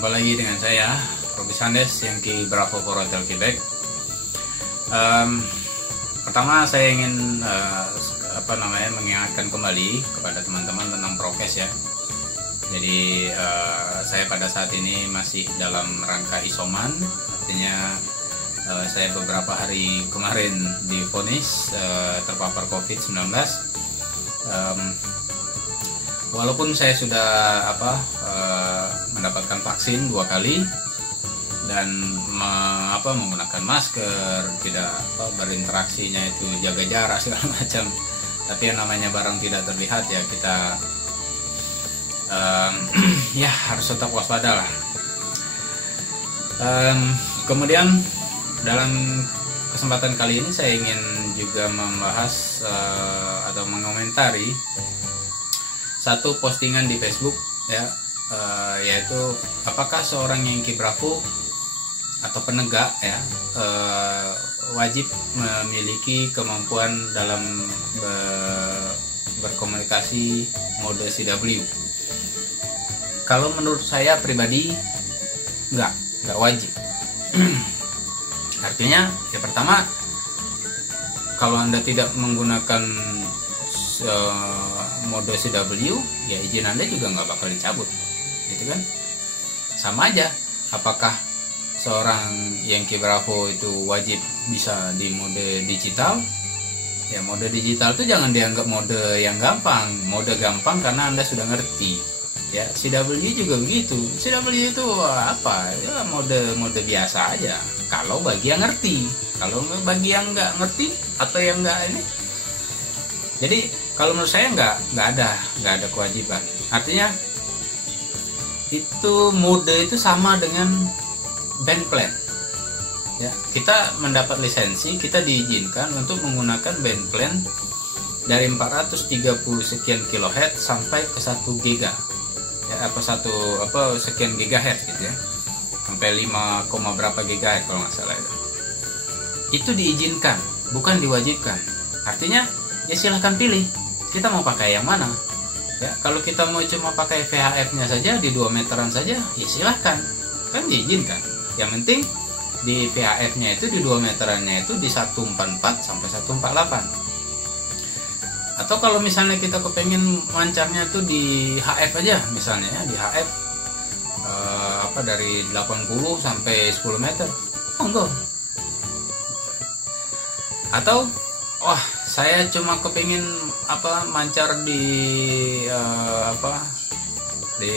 Jumpa lagi dengan saya, Robi Sandes, Yankee Bravo for Hotel Quebec. Pertama saya ingin mengingatkan kembali kepada teman-teman tentang prokes ya. Jadi saya pada saat ini masih dalam rangka isoman, artinya saya beberapa hari kemarin divonis terpapar COVID-19. Walaupun saya sudah mendapatkan vaksin 2 kali dan menggunakan masker, tidak berinteraksinya itu jaga jarak segala macam, tapi yang namanya barang tidak terlihat ya kita ya harus tetap waspada lah. Kemudian dalam kesempatan kali ini saya ingin juga membahas atau mengomentari satu postingan di Facebook ya, yaitu apakah seorang Yankee Bravo atau penegak ya wajib memiliki kemampuan dalam berkomunikasi mode CW. Kalau menurut saya pribadi nggak wajib. Artinya ya pertama, kalau Anda tidak menggunakan mode CW, ya izin Anda juga nggak bakal dicabut, gitu kan? Sama aja, apakah seorang Yankee Bravo itu wajib bisa di mode digital? Ya mode digital itu jangan dianggap mode yang gampang, mode gampang karena Anda sudah ngerti. Ya CW juga begitu, CW itu apa? Ya mode biasa aja. Kalau bagi yang ngerti, kalau bagi yang nggak ngerti atau yang nggak ini. Jadi kalau menurut saya nggak ada kewajiban. Artinya itu mode itu sama dengan band plan. Ya, kita mendapat lisensi, kita diizinkan untuk menggunakan band plan dari 430 sekian kilohertz sampai ke 1 giga. Ya, sekian gigahertz gitu ya. Sampai 5, berapa gigahertz kalau nggak salah itu. Itu diizinkan, bukan diwajibkan. Artinya ya silahkan pilih, kita mau pakai yang mana ya. Kalau kita mau cuma pakai VHF nya saja di 2 meteran saja, ya silahkan, kan diizinkan. Yang penting di VHF nya itu di 2 meterannya itu di 144 sampai 148. Atau kalau misalnya kita kepengen mancarnya itu di HF aja misalnya ya, di HF dari 80 sampai 10 meter, monggo. Atau saya cuma kepingin mancar di di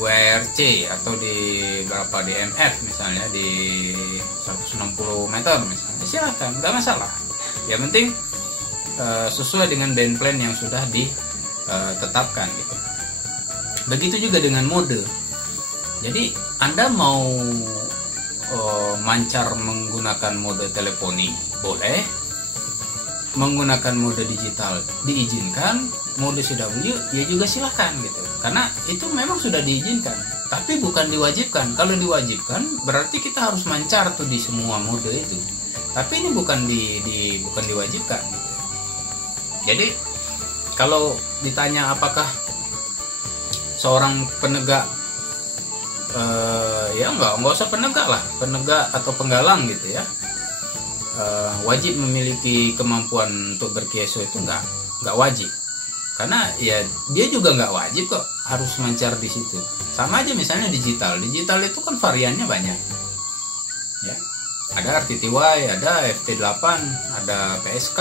WRC atau di di MF misalnya di 160 meter misalnya, silakan, nggak masalah. Yang penting sesuai dengan band plan yang sudah ditetapkan gitu. Begitu juga dengan mode. Jadi Anda mau mancar menggunakan mode teleponi boleh, menggunakan mode digital diizinkan, mode CW ya juga silahkan gitu, karena itu memang sudah diizinkan, tapi bukan diwajibkan. Kalau diwajibkan berarti kita harus mancar tuh di semua mode itu, tapi ini bukan diwajibkan gitu. Jadi kalau ditanya apakah seorang penegak ya nggak usah penegak lah, penegak atau penggalang gitu ya, wajib memiliki kemampuan untuk berkieso, itu nggak wajib, karena ya dia juga nggak wajib kok harus mancar di situ. Sama aja misalnya digital itu kan variannya banyak ya, ada RTTY, ada FT8, ada PSK.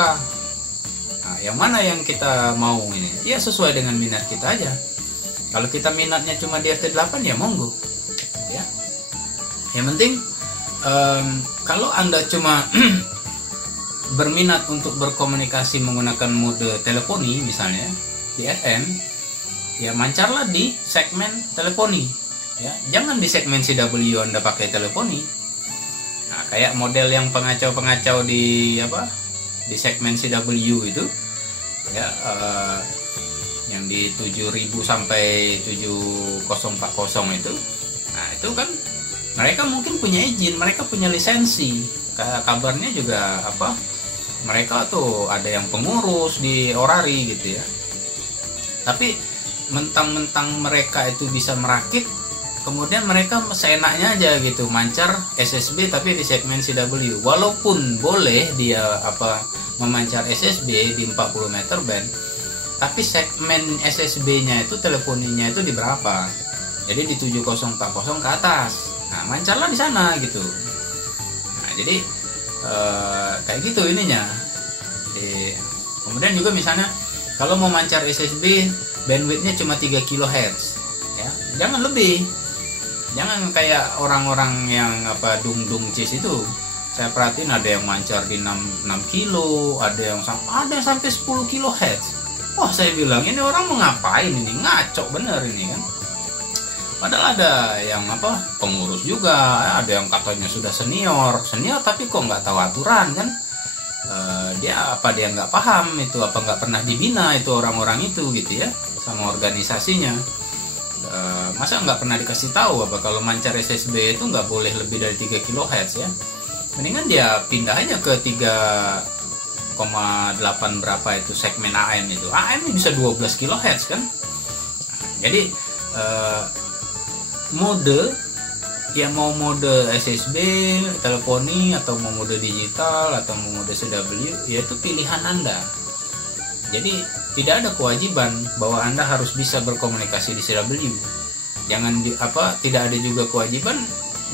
Nah, yang mana yang kita mau ini ya sesuai dengan minat kita aja. Kalau kita minatnya cuma di FT8 ya monggo ya. Yang penting kalau Anda cuma berminat untuk berkomunikasi menggunakan mode teleponi misalnya di FM, ya mancarlah di segmen teleponi ya, jangan di segmen CW Anda pakai teleponi. Nah, kayak model yang pengacau-pengacau di segmen CW itu ya, yang di 7000 sampai 7040 itu. Nah, itu kan mereka mungkin punya izin, mereka punya lisensi. Kabarnya juga mereka tuh ada yang pengurus di orari gitu ya. Tapi mentang-mentang mereka itu bisa merakit, kemudian mereka seenaknya aja gitu mancar SSB tapi di segmen CW. Walaupun boleh dia memancar SSB di 40 meter band, tapi segmen SSB-nya itu telefoninya itu di berapa? Jadi di 7040 ke atas. Nah, mancarlah di sana gitu. Nah, jadi kayak gitu ininya. Kemudian juga misalnya kalau mau mancar SSB bandwidthnya cuma 3 kHz ya, jangan lebih. Jangan kayak orang-orang yang dung cis itu. Saya perhatiin ada yang mancar di 6 kilo, ada yang sampai 10 kHz. Wah, saya bilang ini orang mau ngapain ini? Ngaco bener ini kan. Padahal ada yang pengurus juga, ada yang katanya sudah senior tapi kok nggak tahu aturan kan? Dia nggak paham itu, nggak pernah dibina itu orang-orang itu gitu ya sama organisasinya. Masa nggak pernah dikasih tahu kalau mancar SSB itu nggak boleh lebih dari 3 kHz ya. Mendingan dia pindah aja ke 3,8 berapa itu segmen AM itu. AM ini bisa 12 kHz kan. Nah, jadi mode yang mau mode SSB, teleponi, atau mau mode digital, atau mau mode CW, yaitu pilihan Anda. Jadi tidak ada kewajiban bahwa Anda harus bisa berkomunikasi di CW. Jangan tidak ada juga kewajiban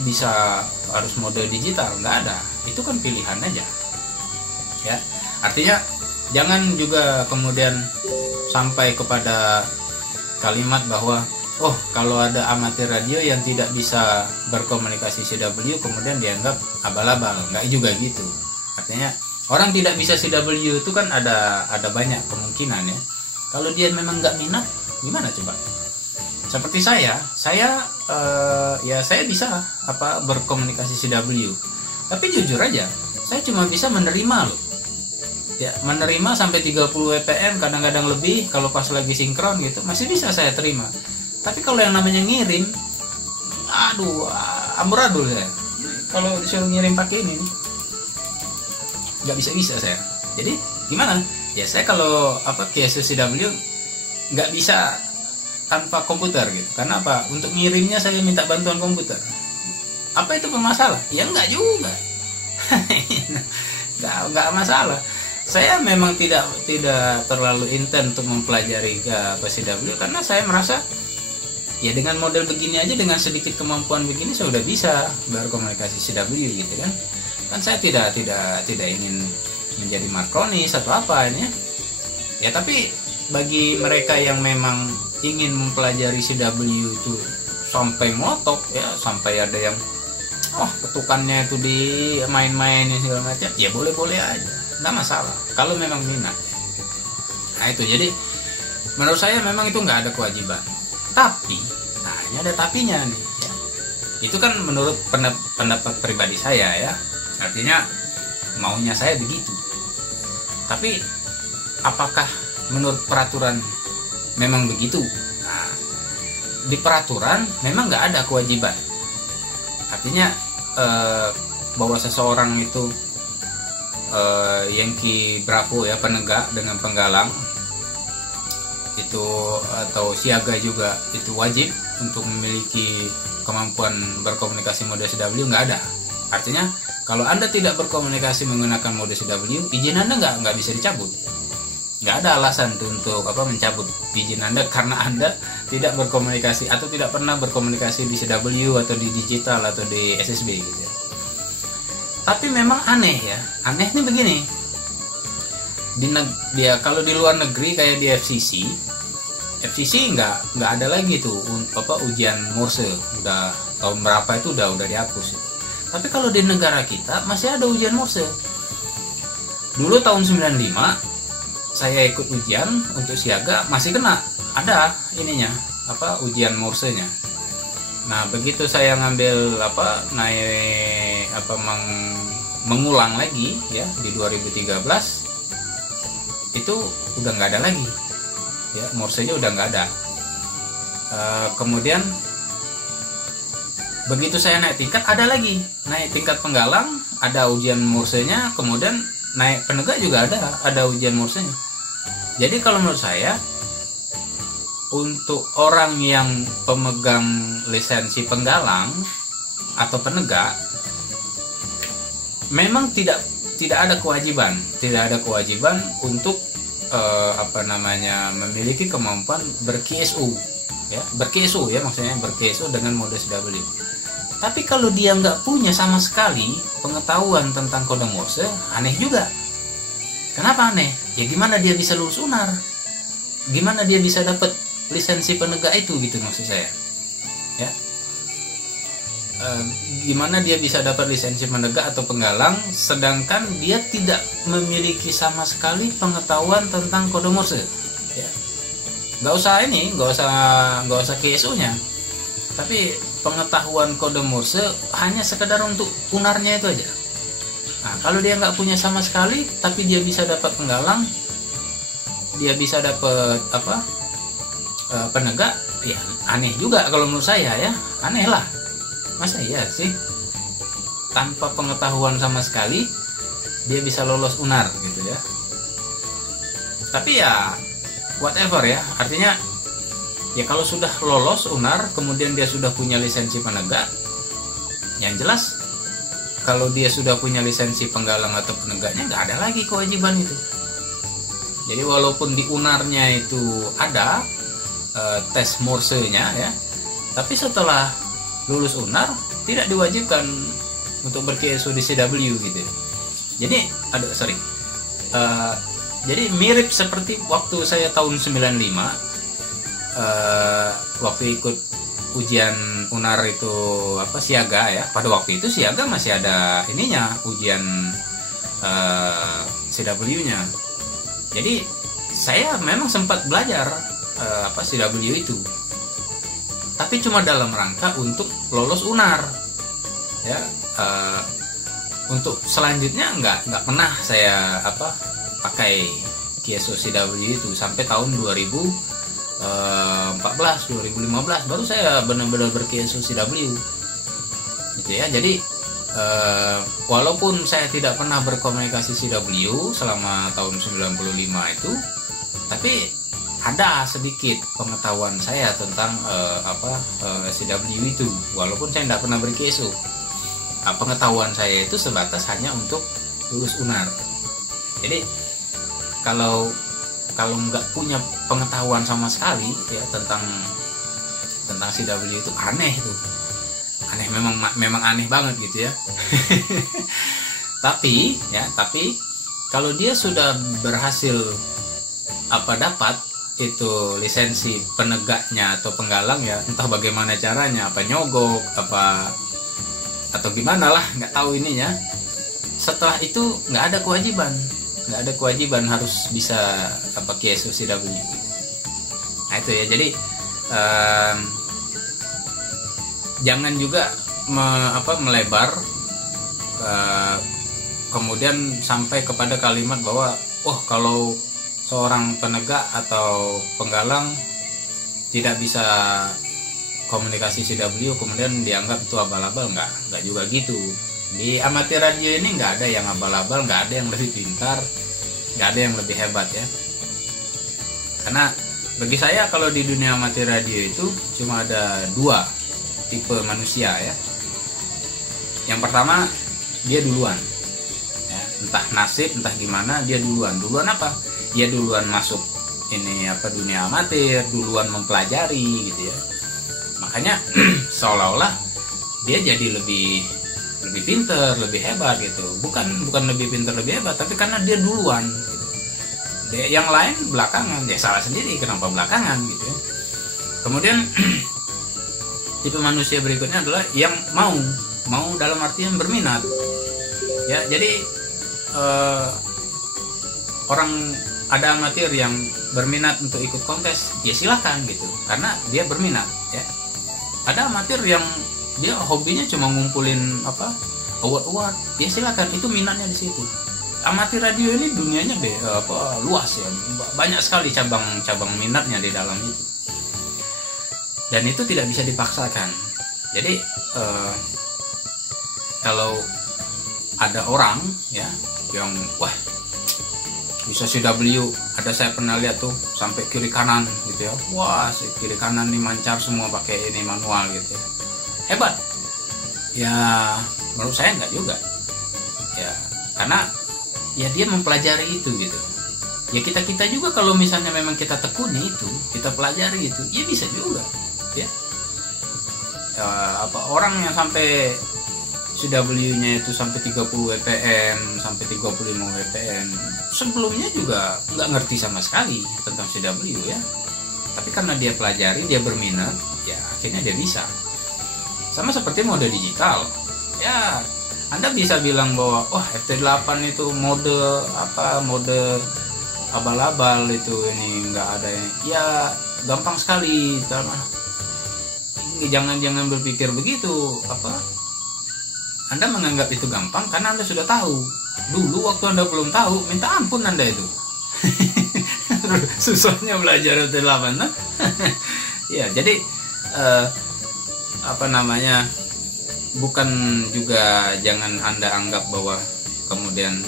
bisa harus mode digital, nggak ada. Itu kan pilihan aja. Ya, artinya jangan juga kemudian sampai kepada kalimat bahwa kalau ada amatir radio yang tidak bisa berkomunikasi CW kemudian dianggap abal-abal. Nggak juga gitu. Artinya orang tidak bisa CW itu kan ada banyak kemungkinan ya. Kalau dia memang nggak minat, gimana coba? Seperti saya bisa berkomunikasi CW. Tapi jujur aja, saya cuma bisa menerima loh. Ya, menerima sampai 30 WPM, kadang-kadang lebih kalau pas lagi sinkron gitu, masih bisa saya terima. Tapi kalau yang namanya ngirim, aduh, amburadul saya. Kalau disuruh ngirim pakai ini, nggak bisa saya. Jadi gimana? Ya saya kalau KSU CW nggak bisa tanpa komputer gitu. Karena apa? Untuk ngirimnya saya minta bantuan komputer. Apa itu bermasalah? Ya nggak juga. nggak masalah. Saya memang tidak terlalu intens untuk mempelajari CW karena saya merasa ya dengan model begini aja, dengan sedikit kemampuan begini saya udah bisa berkomunikasi CW gitu kan. Kan saya tidak ingin menjadi makronis atau apa ini ya. Tapi bagi mereka yang memang ingin mempelajari CW itu sampai ngotot ya, sampai ada yang ketukannya itu di main-main segala macam, ya boleh-boleh aja, nggak masalah kalau memang minat. Nah itu, jadi menurut saya memang itu nggak ada kewajiban. Tapi, nah ini ada tapinya nih ya. Itu kan menurut pendapat pribadi saya ya. Artinya maunya saya begitu. Tapi apakah menurut peraturan memang begitu? Nah, di peraturan memang nggak ada kewajiban. Artinya bahwa seseorang itu Yankee Bravo ya, penegak dengan penggalang itu atau siaga juga itu wajib untuk memiliki kemampuan berkomunikasi mode CW, nggak ada. Artinya kalau Anda tidak berkomunikasi menggunakan mode CW, izin Anda nggak bisa dicabut. Nggak ada alasan untuk mencabut izin Anda karena Anda tidak berkomunikasi atau tidak pernah berkomunikasi di CW atau di digital atau di SSB gitu ya. Tapi memang aneh ya. Aneh nih begini. Kalau di luar negeri kayak di FCC nggak ada lagi tuh ujian Morse. Udah tahun berapa itu udah dihapus. Tapi kalau di negara kita masih ada ujian Morse. Dulu tahun 95 saya ikut ujian untuk siaga, masih kena, ada ininya ujian Morse-nya. Nah begitu saya ngambil mengulang lagi ya di 2013 itu udah nggak ada lagi ya, Morse-nya udah nggak ada. Kemudian begitu saya naik tingkat, ada lagi naik tingkat penggalang, ada ujian Morse-nya, kemudian naik penegak juga ada ujian Morse-nya. Jadi kalau menurut saya untuk orang yang pemegang lisensi penggalang atau penegak, memang tidak ada kewajiban untuk memiliki kemampuan ber-KSU ya, maksudnya ber-KSU dengan mode CW. Tapi kalau dia nggak punya sama sekali pengetahuan tentang kode Morse, aneh juga. Kenapa aneh? Ya gimana dia bisa lulus UNAR? Gimana dia bisa dapat lisensi penegak itu gitu maksud saya. Ya. Gimana dia bisa dapat lisensi penegak atau penggalang sedangkan dia tidak memiliki sama sekali pengetahuan tentang kode Morse. Ya. Nggak usah KSU-nya. Tapi pengetahuan kode Morse hanya sekedar untuk UNAR-nya itu aja. Nah, kalau dia nggak punya sama sekali, tapi dia bisa dapat penggalang, dia bisa dapat penegak, ya aneh juga kalau menurut saya ya, aneh lah. Masa iya sih tanpa pengetahuan sama sekali dia bisa lolos UNAR gitu ya. Tapi ya whatever ya, artinya ya kalau sudah lolos UNAR kemudian dia sudah punya lisensi penegak, yang jelas kalau dia sudah punya lisensi penggalang atau penegaknya nggak ada lagi kewajiban itu. Jadi walaupun di UNAR-nya itu ada tes Morse-nya ya, tapi setelah lulus UNAR tidak diwajibkan untuk ber-KSU di CW gitu. Jadi jadi mirip seperti waktu saya tahun 95 waktu ikut ujian UNAR itu siaga ya. Pada waktu itu siaga masih ada ininya, ujian CW-nya. Jadi saya memang sempat belajar CW itu, tapi cuma dalam rangka untuk lolos UNAR ya. Untuk selanjutnya nggak pernah saya pakai KSU CW itu sampai tahun 2014 2015 baru saya benar-benar ber-KSU CW gitu ya. Jadi walaupun saya tidak pernah berkomunikasi CW selama tahun 95 itu, tapi ada sedikit pengetahuan saya tentang CW itu, walaupun saya tidak pernah ber-KSU. Pengetahuan saya itu sebatas hanya untuk lulus UNAR. Jadi kalau nggak punya pengetahuan sama sekali ya tentang CW itu aneh tuh. Aneh, memang aneh banget gitu ya. tapi kalau dia sudah berhasil dapat itu lisensi penegaknya atau penggalang ya, entah bagaimana caranya, nyogok atau gimana lah, nggak tahu ininya. Setelah itu nggak ada kewajiban harus bisa KSU CW. Nah itu ya, jadi jangan juga melebar kemudian sampai kepada kalimat bahwa kalau seorang penegak atau penggalang tidak bisa komunikasi CW kemudian dianggap itu abal-abal. Nggak juga gitu. Di amatir radio ini nggak ada yang abal-abal, nggak ada yang lebih pintar, nggak ada yang lebih hebat ya. Karena bagi saya kalau di dunia amatir radio itu cuma ada dua tipe manusia ya. Yang pertama, dia duluan ya, entah nasib entah gimana, dia duluan apa, dia duluan masuk dunia amatir, duluan mempelajari gitu ya. Makanya seolah-olah dia jadi lebih pintar, lebih hebat gitu. Bukan lebih pintar, lebih hebat, tapi karena dia duluan gitu. Yang lain belakangan, dia salah sendiri kenapa belakangan gitu ya. Kemudian tipe manusia berikutnya adalah yang mau dalam artian berminat ya. Jadi orang ada amatir yang berminat untuk ikut kontes, ya silakan gitu, karena dia berminat ya. Ada amatir yang dia hobinya cuma ngumpulin award, ya silakan, itu minatnya di situ. Amatir radio ini dunianya luas ya, banyak sekali cabang minatnya di dalam itu, dan itu tidak bisa dipaksakan. Jadi kalau ada orang ya yang bisa CW, ada saya pernah lihat tuh sampai kiri kanan gitu ya. Wah, kiri kanan nih mancar semua pakai ini manual gitu ya. Hebat. Ya menurut saya enggak juga. Ya, karena ya dia mempelajari itu gitu. Ya kita juga kalau misalnya memang kita tekuni itu, kita pelajari itu, ya bisa juga ya. Orang yang sampai CW-nya itu sampai 30 WPM, sampai 35 WPM, sebelumnya juga nggak ngerti sama sekali tentang CW ya. Tapi karena dia pelajari, dia berminat, ya akhirnya dia bisa. Sama seperti mode digital. Ya, Anda bisa bilang bahwa FT8 itu mode abal-abal itu, ini nggak ada yang, ya gampang sekali. Jangan berpikir begitu. Anda menganggap itu gampang karena Anda sudah tahu. Dulu waktu Anda belum tahu, minta ampun Anda itu. Susahnya belajar FT8. Ya, jadi bukan juga, jangan Anda anggap bahwa kemudian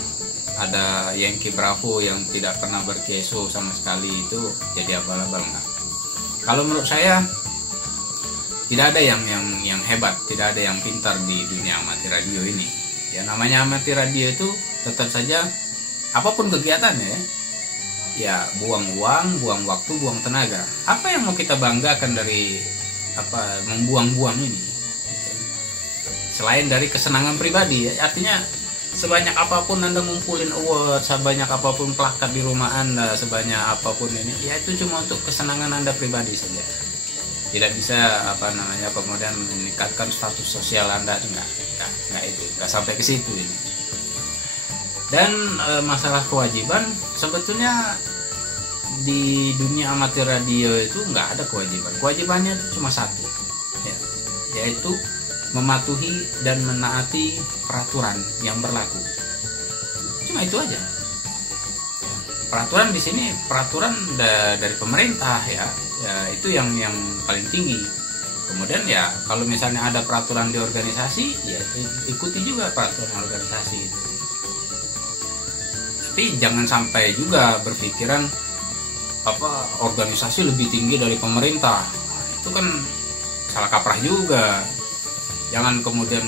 ada Yankee Bravo yang tidak pernah berkeso sama sekali itu jadi abal-abal, enggak. Kalau menurut saya tidak ada yang hebat, tidak ada yang pintar di dunia amatir radio ini. Ya, namanya amatir radio itu tetap saja apapun kegiatannya ya buang uang, buang waktu, buang tenaga. Apa yang mau kita banggakan dari membuang-buang ini? Selain dari kesenangan pribadi, ya, artinya sebanyak apapun Anda ngumpulin award, sebanyak apapun plakat di rumah Anda, sebanyak apapun ini, ya itu cuma untuk kesenangan Anda pribadi saja. Tidak bisa kemudian meningkatkan status sosial Anda, nggak sampai ke situ ini. Dan masalah kewajiban, sebetulnya di dunia amatir radio itu nggak ada kewajiban. Kewajibannya itu cuma satu, yaitu mematuhi dan menaati peraturan yang berlaku. Cuma itu aja. Peraturan di sini peraturan dari pemerintah ya itu yang paling tinggi. Kemudian ya kalau misalnya ada peraturan di organisasi, ya ikuti juga peraturan organisasi itu. Tapi jangan sampai juga berpikiran organisasi lebih tinggi dari pemerintah. Itu kan salah kaprah juga. Jangan kemudian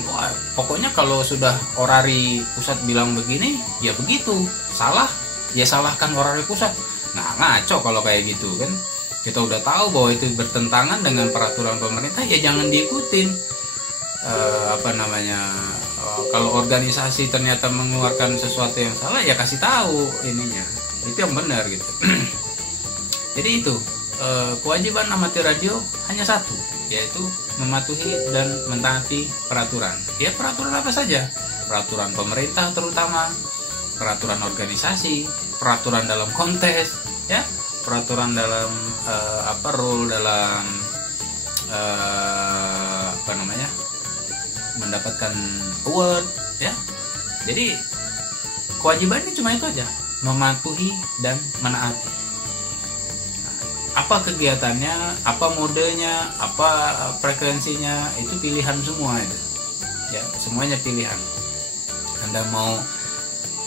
pokoknya kalau sudah orari pusat bilang begini, ya begitu. Salah, ya salahkan orari pusat. Nah, ngaco kalau kayak gitu kan. Kita udah tahu bahwa itu bertentangan dengan peraturan pemerintah, ya jangan diikutin. Kalau organisasi ternyata mengeluarkan sesuatu yang salah, ya kasih tahu ininya. Itu yang benar gitu. Jadi itu kewajiban amatir radio hanya satu, yaitu mematuhi dan mentaati peraturan. Ya peraturan apa saja? Peraturan pemerintah terutama, peraturan organisasi, peraturan dalam kontes, ya, peraturan dalam rule dalam mendapatkan award, ya. Jadi kewajibannya cuma itu aja, mematuhi dan menaati. Apa kegiatannya, apa modenya, apa frekuensinya, itu pilihan semua itu. Ya, semuanya pilihan. Anda mau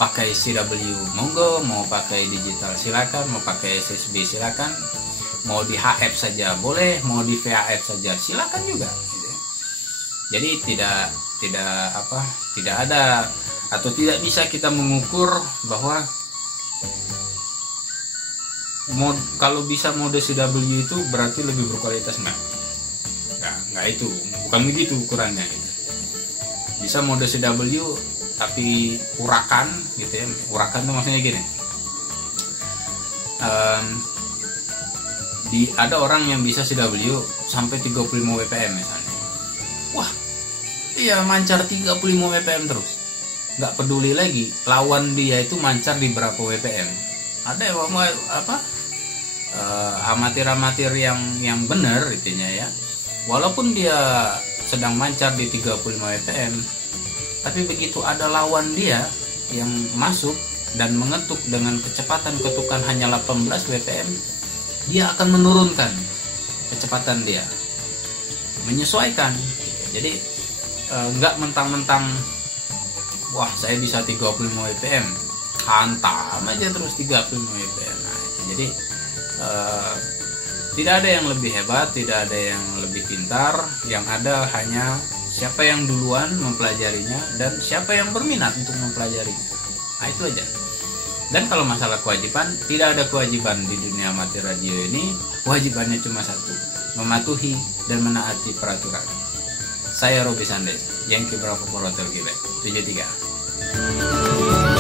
pakai CW monggo, mau pakai digital silakan, mau pakai SSB silakan, mau di HF saja boleh, mau di VHF saja silakan juga. Gitu. Jadi tidak ada atau tidak bisa kita mengukur bahwa kalau bisa mode CW itu berarti lebih berkualitas, nggak itu, bukan begitu ukurannya gitu. Bisa mode CW tapi urakan gitu ya. Urakan itu maksudnya gini, ada orang yang bisa CW sampai 35 WPM misalnya. Wah, iya mancar 35 WPM terus, nggak peduli lagi lawan dia itu mancar di berapa WPM. Ada yang amatir-amatir yang benar itunya ya, walaupun dia sedang mancar di 35 WPM, tapi begitu ada lawan dia yang masuk dan mengetuk dengan kecepatan ketukan hanya 18 WPM, dia akan menurunkan kecepatan dia, menyesuaikan. Jadi nggak mentang-mentang wah saya bisa 35 WPM, hantam aja terus 35 IPN. Nah, itu. Jadi tidak ada yang lebih hebat, tidak ada yang lebih pintar, yang ada hanya siapa yang duluan mempelajarinya dan siapa yang berminat untuk mempelajarinya. Nah, itu aja. Dan kalau masalah kewajiban, tidak ada kewajiban di dunia amatir radio ini. Kewajibannya cuma satu, mematuhi dan menaati peraturan. Saya Robi Sandes, Yankee Bravo Hotel Quebec 73.